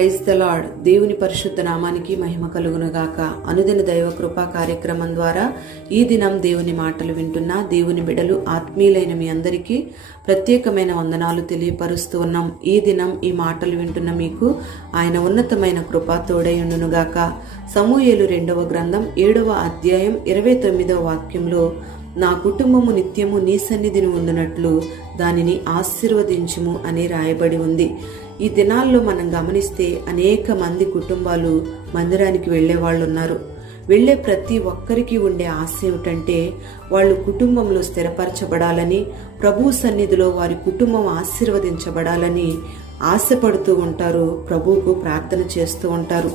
Praise the lord. దేవుని పరిశుద్ధ నామానికి మహిమ కలుగునుగాక. అనుదిన దైవ కృపా కార్యక్రమం ద్వారా ఈ దినం దేవుని మాటలు వింటున్న దేవుని బిడలు ఆత్మీయులైన మీ అందరికీ ప్రత్యేకమైన వందనాలు తెలియపరుస్తూ ఉన్నాం. ఈ దినం ఈ మాటలు వింటున్న మీకు ఆయన ఉన్నతమైన కృప తోడైయుండునుగాక. సమూయేలు 2వ గ్రంథం 7వ అధ్యాయం 29వ వాక్యంలో, నా కుటుంబము నిత్యము నీ సన్నిధిని ఉండునట్లు దానిని ఆశీర్వదించుము అని రాయబడి ఉంది. ఈ దినాల్లో మనం గమనిస్తే అనేక మంది కుటుంబాలు మందిరానికి వెళ్లే వాళ్ళు ఉన్నారు. వెళ్లే ప్రతి ఒక్కరికి ఉండే ఆశ ఏమిటంటే వాళ్ళు కుటుంబంలో స్థిరపరచబడాలని, ప్రభు సన్నిధిలో వారి కుటుంబం ఆశీర్వదించబడాలని ఆశపడుతూ ఉంటారు. ప్రభువుకు ప్రార్థన చేస్తూ ఉంటారు.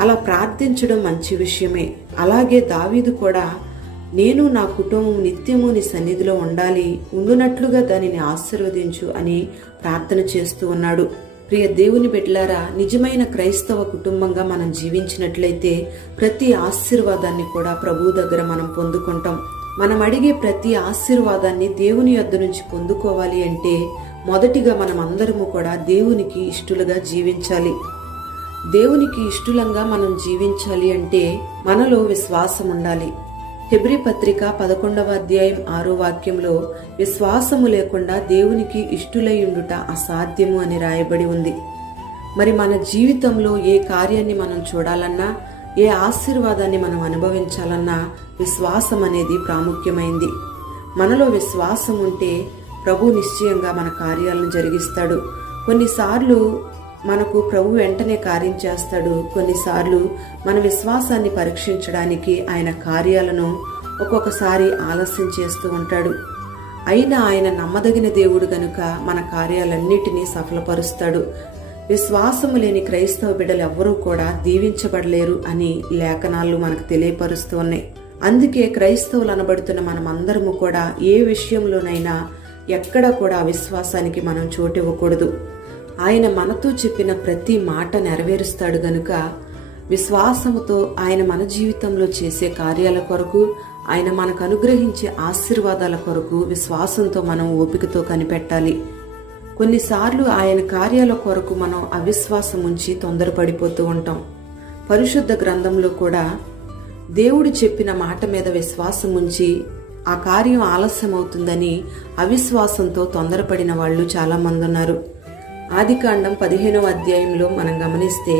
అలా ప్రార్థించడం మంచి విషయమే. అలాగే దావీదు కూడా, నేను నా కుటుంబం నిత్యము నీ సన్నిధిలో ఉండునట్లుగా దానిని ఆశీర్వదించు అని ప్రార్థన చేస్తూ ఉన్నాడు. ప్రియ దేవుని బిడ్డలారా, నిజమైన క్రైస్తవ కుటుంబంగా మనం జీవించినట్లయితే ప్రతి ఆశీర్వాదాన్ని కూడా ప్రభువు దగ్గర మనం పొందుకుంటాం. మనం అడిగే ప్రతి ఆశీర్వాదాన్ని దేవుని యొద్ద నుంచి పొందుకోవాలి అంటే మొదటిగా మనం అందరము కూడా దేవునికి ఇష్టలుగా జీవించాలి. దేవునికి ఇష్టలంగా మనం జీవించాలి అంటే మనలో విశ్వాసం ఉండాలి. హెబ్రీ పత్రిక 11వ అధ్యాయం 6వ వాక్యంలో, విశ్వాసము లేకుండా దేవునికి ఇష్టులయ్యుండుట అసాధ్యము అని రాయబడి ఉంది. మరి మన జీవితంలో ఏ కార్యాన్ని మనం చూడాలన్నా, ఏ ఆశీర్వాదాన్ని మనం అనుభవించాలన్నా విశ్వాసం అనేది ప్రాముఖ్యమైంది. మనలో విశ్వాసం ఉంటే ప్రభు నిశ్చయంగా మన కార్యాలను జరిగిస్తాడు. కొన్నిసార్లు మనకు ప్రభు వెంటనే కార్యం చేస్తాడు. కొన్నిసార్లు మన విశ్వాసాన్ని పరీక్షించడానికి ఆయన కార్యాలను ఒక్కొక్కసారి ఆలస్యం చేస్తూ ఉంటాడు. అయినా ఆయన నమ్మదగిన దేవుడు గనుక మన కార్యాలన్నిటినీ సఫలపరుస్తాడు. విశ్వాసము లేని క్రైస్తవ బిడ్డలు ఎవ్వరూ కూడా దీవించబడలేరు అని లేఖనాలు మనకు తెలియపరుస్తూ ఉన్నాయి. అందుకే క్రైస్తవులు అనబడుతున్న మనమందరము కూడా ఏ విషయంలోనైనా ఎక్కడ కూడా అవిశ్వాసానికి మనం చోటివ్వకూడదు. ఆయన మనతో చెప్పిన ప్రతి మాట నెరవేరుస్తాడు గనుక విశ్వాసముతో ఆయన మన జీవితంలో చేసే కార్యాల కొరకు, ఆయన మనకు అనుగ్రహించే ఆశీర్వాదాల కొరకు విశ్వాసంతో మనం ఓపికతో కనిపెట్టాలి. కొన్నిసార్లు ఆయన కార్యాల కొరకు మనం అవిశ్వాసం ఉంచి తొందరపడిపోతూ ఉంటాం. పరిశుద్ధ గ్రంథంలో కూడా దేవుడు చెప్పిన మాట మీద విశ్వాసం ఉంచి ఆ కార్యం ఆలస్యమవుతుందని అవిశ్వాసంతో తొందరపడిన వాళ్ళు చాలా మంది ఉన్నారు. ఆదికాండం 15వ అధ్యాయంలో మనం గమనిస్తే,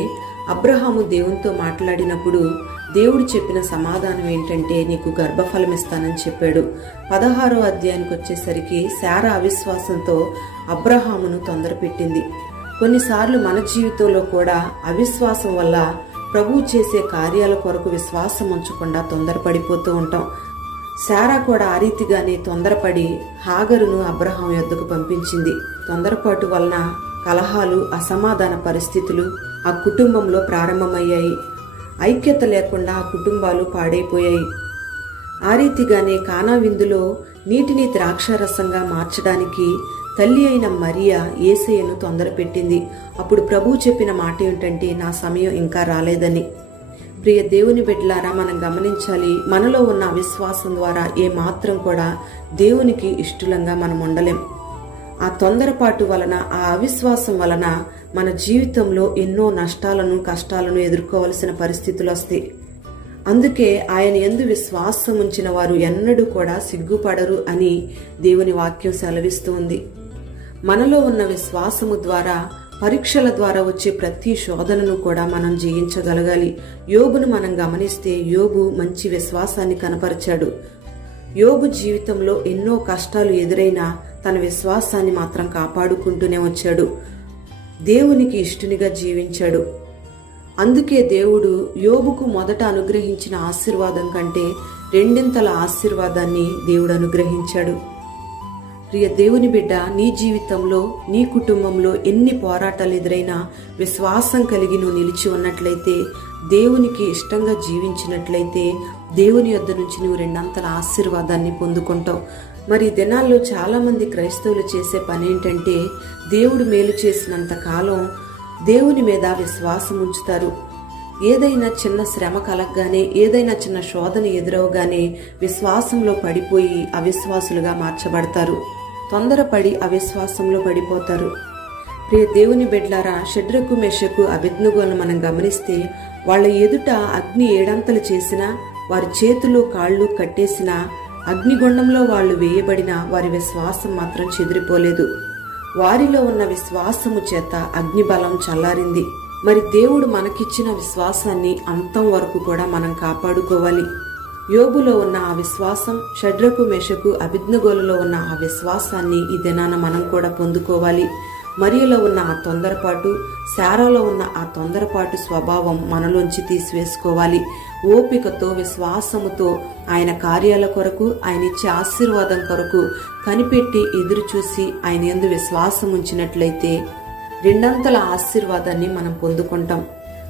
అబ్రహాము దేవునితో మాట్లాడినప్పుడు దేవుడు చెప్పిన సమాధానం ఏంటంటే, నీకు గర్భఫలం ఇస్తానని చెప్పాడు. 16వ అధ్యాయానికి వచ్చేసరికి శారా అవిశ్వాసంతో అబ్రహామును తొందరపెట్టింది. కొన్నిసార్లు మన జీవితంలో కూడా అవిశ్వాసం వల్ల ప్రభువు చేసే కార్యాల కొరకు విశ్వాసం ఉంచకుండా తొందరపడిపోతూ ఉంటాం. శారా కూడా ఆ రీతిగానే తొందరపడి హాగరును అబ్రహాం యొద్దకు పంపించింది. తొందరపాటు వలన కలహాలు, అసమాధాన పరిస్థితులు ఆ కుటుంబంలో ప్రారంభమయ్యాయి. ఐక్యత లేకుండా ఆ కుటుంబాలు పాడైపోయాయి. ఆ రీతిగానే కానా విందులో నీటిని ద్రాక్షారసంగా మార్చడానికి తల్లి అయిన మరియా యేసయ్యను తొందరపెట్టింది. అప్పుడు ప్రభువు చెప్పిన మాట ఏంటంటే, నా సమయం ఇంకా రాలేదని. ప్రియ దేవుని బిడ్డలారా, మనం గమనించాలి, మనలో ఉన్న అవిశ్వాసం ద్వారా ఏ మాత్రం కూడా దేవునికి ఇష్టలంగా మనం ఉండలేం. ఆ తొందరపాటు వలన, ఆ అవిశ్వాసం వలన మన జీవితంలో ఎన్నో నష్టాలను, కష్టాలను ఎదుర్కోవలసిన పరిస్థితులు వస్తాయి. అందుకే ఆయన యందు విశ్వాసం ఉంచిన వారు ఎన్నడూ కూడా సిగ్గుపడరు అని దేవుని వాక్యం సెలవిస్తూ ఉంది. మనలో ఉన్న విశ్వాసము ద్వారా, పరీక్షల ద్వారా వచ్చే ప్రతి శోధనను కూడా మనం జయించగలగాలి. యోబును మనం గమనిస్తే, యోబు మంచి విశ్వాసాన్ని కనపరిచాడు. యోబు జీవితంలో ఎన్నో కష్టాలు ఎదురైనా తన విశ్వాసాన్ని మాత్రం కాపాడుకుంటూనే వచ్చాడు. దేవునికి ఇష్టునిగా జీవించాడు. అందుకే దేవుడు యోబుకు మొదట అనుగ్రహించిన ఆశీర్వాదం కంటే 2 ఆశీర్వాదాన్ని దేవుడు అనుగ్రహించాడు. ప్రియ దేవుని బిడ్డ, నీ జీవితంలో, నీ కుటుంబంలో ఎన్ని పోరాటాలు ఎదురైనా విశ్వాసం కలిగి నువ్వు నిలిచి ఉన్నట్లయితే, దేవునికి ఇష్టంగా జీవించినట్లయితే దేవుని యొద్ద నుంచి నువ్వు 2 ఆశీర్వాదాన్ని పొందుకుంటావు. మరి దినాల్లో చాలా మంది క్రైస్తవులు చేసే పని ఏంటంటే, దేవుడు మేలు చేసినంత కాలం దేవుని మీద విశ్వాసం ఉంచుతారు. ఏదైనా చిన్న శ్రమ కలగగానే, ఏదైనా చిన్న శోధన ఎదురవగానే విశ్వాసంలో పడిపోయి అవిశ్వాసులుగా మార్చబడతారు. తొందరపడి అవిశ్వాసంలో పడిపోతారు. ప్రియ దేవుని బిడ్డలారా, షడ్రకు మెషకు అబేద్నెగోలను మనం గమనిస్తే వాళ్ళ ఎదుట అగ్ని ఏడంతలు చేసినా, వారి చేతులు కాళ్ళు కట్టేసినా, అగ్నిగుండంలో వాళ్ళు వేయబడిన వారి విశ్వాసం మాత్రం చెదిరిపోలేదు. వారిలో ఉన్న విశ్వాసము చేత అగ్నిబలం చల్లారింది. మరి దేవుడు మనకిచ్చిన విశ్వాసాన్ని అంతం వరకు కూడా మనం కాపాడుకోవాలి. యోబులో ఉన్న ఆ విశ్వాసం, షడ్రకు మెషకు అబేద్నెగోలలో ఉన్న ఆ విశ్వాసాన్ని ఈ దినాన మనం కూడా పొందుకోవాలి. మరియలో ఉన్న ఆ తొందరపాటు, శారాలో ఉన్న ఆ తొందరపాటు స్వభావం మనలోంచి తీసివేసుకోవాలి. ఓపికతో, విశ్వాసముతో ఆయన కార్యాల కొరకు, ఆయన ఇచ్చే ఆశీర్వాదం కొరకు కనిపెట్టి ఎదురు చూసి ఆయన యందు విశ్వాసం ఉంచినట్లయితే రెండంతల ఆశీర్వాదాన్ని మనం పొందుకుంటాం.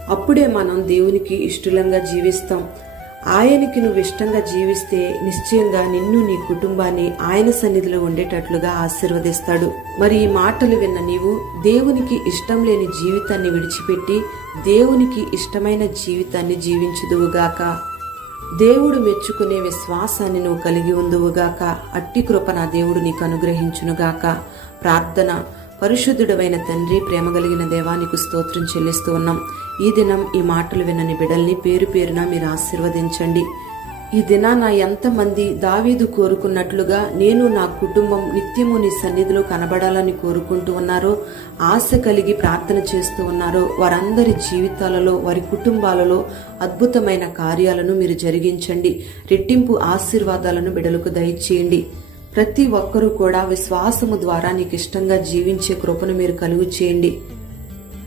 అప్పుడే మనం దేవునికి ఇష్టలంగా జీవిస్తాం. ఆయనకి నువ్వు ఇష్టంగా జీవిస్తే నిశ్చయంగా నిన్ను, నీ కుటుంబాన్ని ఆయన సన్నిధిలో ఉండేటట్లుగా ఆశీర్వదిస్తాడు. మరి ఈ మాటలు విన్న నీవు దేవునికి ఇష్టం లేని జీవితాన్ని విడిచిపెట్టి దేవునికి ఇష్టమైన జీవితాన్ని జీవించుదువుగాక. దేవుడు మెచ్చుకునే విశ్వాసాన్ని నువ్వు కలిగి ఉందువుగాక. అట్టి కృప నా దేవుడు నీకు అనుగ్రహించునుగాక. ప్రార్థన. పరిశుద్ధుడవైన తండ్రి, ప్రేమ కలిగిన దేవానికి స్తోత్రం చెల్లిస్తూ ఉన్నాం. ఈ దినం ఈ మాటలు వినని బిడ్డల్ని పేరు పేరున మీరు ఆశీర్వదించండి. ఈ దినాన ఎంతమంది దావీదు కోరుకున్నట్లుగా నేను, నా కుటుంబం నిత్యము నీ సన్నిధిలో కనబడాలని కోరుకుంటూ ఉన్నారో, ఆశ కలిగి ప్రార్థన చేస్తూ ఉన్నారో, వారందరి జీవితాలలో, వారి కుటుంబాలలో అద్భుతమైన కార్యాలను మీరు జరిగించండి. రెట్టింపు ఆశీర్వాదాలను బిడ్డలకు దయచేయండి. ప్రతి ఒక్కరూ కూడా విశ్వాసము ద్వారా నీకు ఇష్టంగా జీవించే కృపను మీరు కలుగు చేయండి.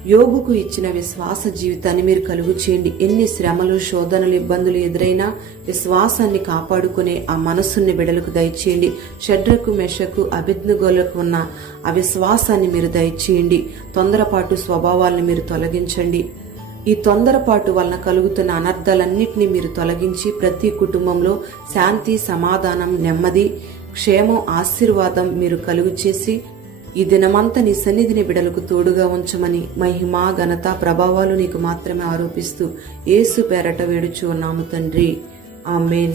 యోబుకు ఇచ్చిన విశ్వాస జీవితాన్ని మీరు కలుగు చేయండి. ఎన్ని శ్రమలు, శోధనలు, ఇబ్బందులు ఎదురైనా విశ్వాసాన్ని కాపాడుకునే ఆ మనస్సుని బిడలకు దయచేయండి. షడ్రకు మెషకు అబేద్నెగోలకు ఉన్న ఆ విశ్వాసాన్ని మీరు దయచేయండి. తొందరపాటు స్వభావాలను మీరు తొలగించండి. ఈ తొందరపాటు వలన కలుగుతున్న అనర్థాలన్నింటినీ మీరు తొలగించి ప్రతి కుటుంబంలో శాంతి, సమాధానం, నెమ్మది, క్షేమం, ఆశీర్వాదం మీరు కలుగు చేసి ఈ దినమంతా నీ సన్నిధిని బిడలకు తోడుగా ఉంచమని మహిమ, ఘనత, ప్రభావాలు నీకు మాత్రమే ఆరోపిస్తూ యేసు పేరట వేడుచు ఉన్నాము తండ్రి. ఆమేన్.